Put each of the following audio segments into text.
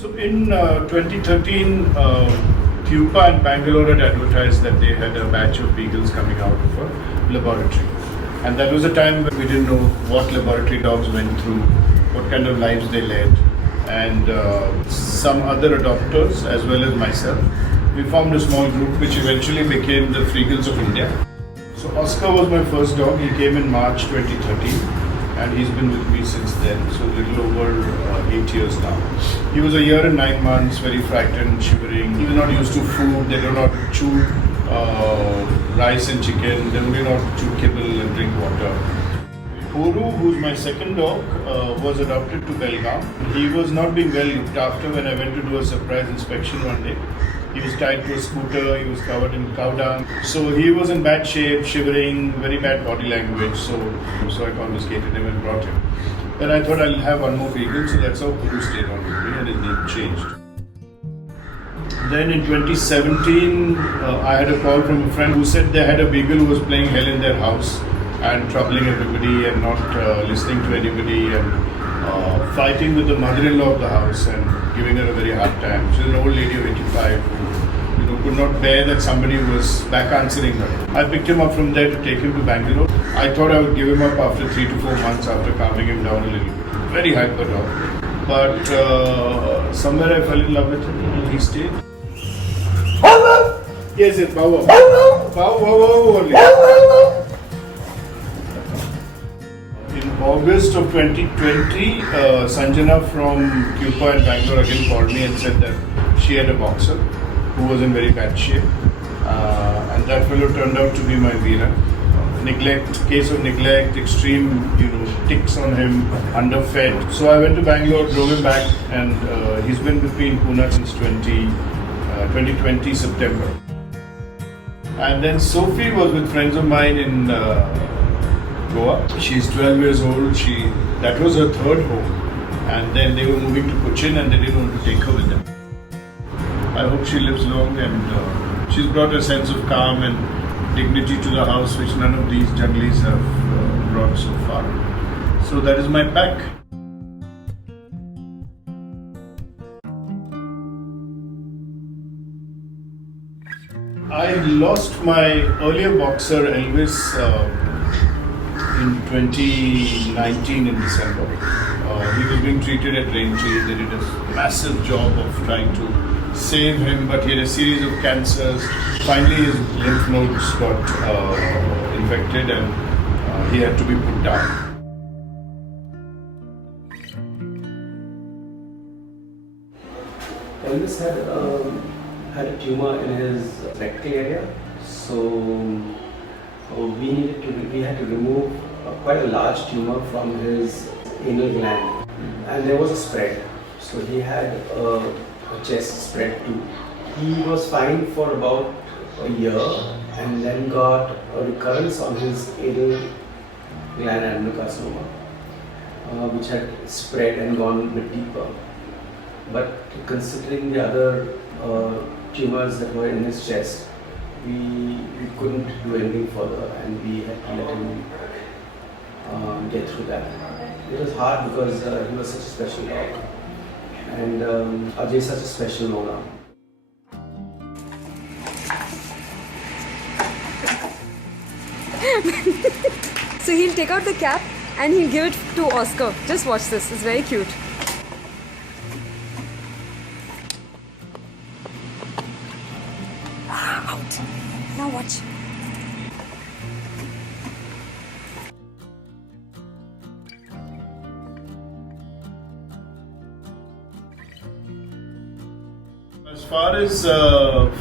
So in 2013, Pupa and Bangalore had advertised that they had a batch of beagles coming out of a laboratory. And that was a time when we didn't know what laboratory dogs went through, what kind of lives they led. And some other adopters as well as myself, we formed a small group which eventually became the Freagles of India. So Oscar was my first dog. He came in March 2013 and he's been with me since then, so a little over 8 years now. He was a year and 9 months, very frightened, shivering. He was not used to food. They do not chew rice and chicken. They do not chew kibble and drink water. Poru, who's my second dog, was adopted to Belgaum. He was not being well looked after when I went to do a surprise inspection one day. He was tied to a scooter, he was covered in cow dung. So he was in bad shape, shivering, very bad body language. So I confiscated him and brought him. Then I thought I'll have one more beagle, so that's how Poru stayed on with me and his name changed. Then in 2017, I had a call from a friend who said they had a beagle who was playing hell in their house and troubling everybody and not listening to anybody and fighting with the mother-in-law of the house and giving her a very hard time. She's an old lady of 85 who could not bear that somebody was back answering her. I picked him up from there to take him to Bangalore. I thought I would give him up after 3 to 4 months after calming him down a little bit. Very hyper dog. But somewhere I fell in love with him and he stayed. Yes, yes, bow wow. Bow wow only. In August of 2020, Sanjana from Pupa and Bangalore again called me and said that she had a boxer who was in very bad shape. And that fellow turned out to be my Veera. Case of neglect, extreme, ticks on him, underfed. So I went to Bangalore, drove him back, and he's been with me in Pune since 2020 September. And then Sophie was with friends of mine in Goa. She's 12 years old. That was her third home. And then they were moving to Cochin and they didn't want to take her with them. I hope she lives long and she's brought a sense of calm and dignity to the house which none of these junglis have brought so far. So that is my pack. I lost my earlier boxer Elvis in 2019 in December. He was being treated at Raintree. They did a massive job of trying to save him, but he had a series of cancers. Finally, his lymph nodes got infected and he had to be put down. Elvis had a tumor in his rectal area, so we had to remove quite a large tumor from his anal gland, and there was a spread. So he had a chest spread too. He was fine for about a year, and then got a recurrence on his anal gland adenocarcinoma, which had spread and gone a bit deeper. But considering the other tumors that were in his chest, we couldn't do anything further, and we had to let him get through that. It was hard because he was such a special dog, and Ajay is such a special owner. So he'll take out the cap and he'll give it to Oscar. Just watch this, it's very cute. Out. Now watch. As far as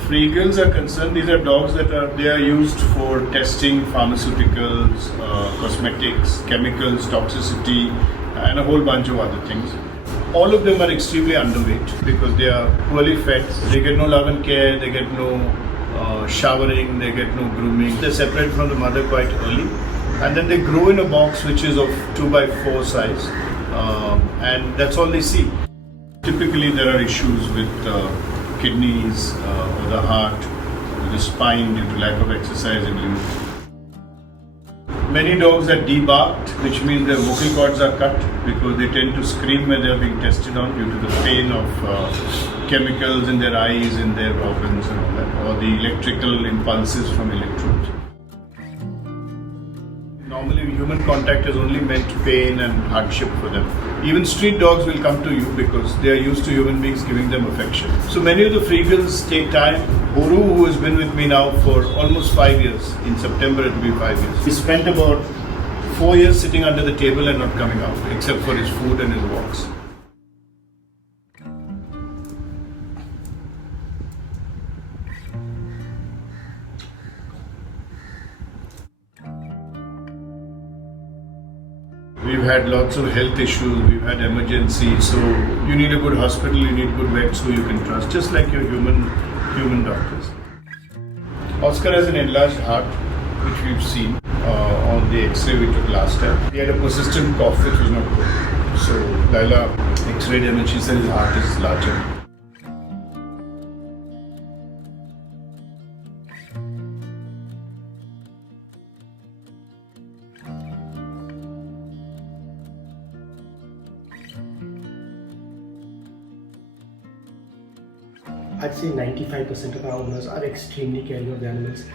Freagles are concerned, these are dogs that are used for testing pharmaceuticals, cosmetics, chemicals, toxicity, and a whole bunch of other things. All of them are extremely underweight because they are poorly fed. They get no love and care. They get no showering. They get no grooming. They're separated from the mother quite early, and then they grow in a box which is of 2x4 size, and that's all they see. Typically, there are issues with kidneys or the heart, or the spine due to lack of exercise and youth. Many dogs are debarked, which means their vocal cords are cut because they tend to scream when they are being tested on due to the pain of chemicals in their eyes, in their organs and all that, or the electrical impulses from electrodes. Normally human contact is only meant pain and hardship for them. Even street dogs will come to you because they are used to human beings giving them affection. So many of the Freagles take time. Boru, who has been with me now for almost 5 years, in September it will be 5 years. He spent about 4 years sitting under the table and not coming out, except for his food and his walks. We've had lots of health issues, we've had emergencies, so you need a good hospital, you need good vets who you can trust, just like your human doctors. Oscar has an enlarged heart, which we've seen on the X-ray we took last time. He had a persistent cough, which was not good. So Laila X-rayed him and she said his heart is larger. I'd say 95% of our owners are extremely caring of the animals.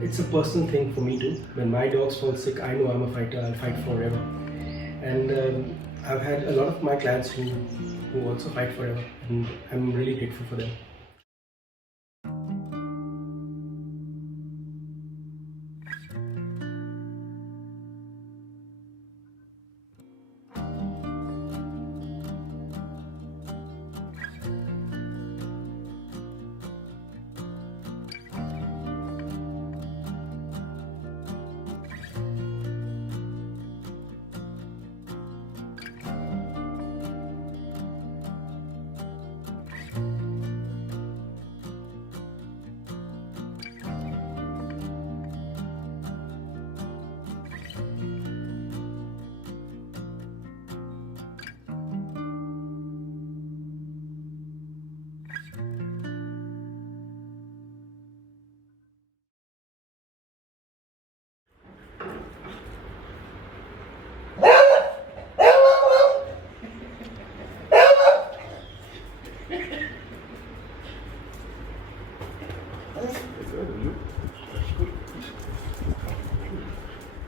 It's a personal thing for me too. When my dogs fall sick, I know I'm a fighter, I'll fight forever. And I've had a lot of my clients who also fight forever, and I'm really grateful for them.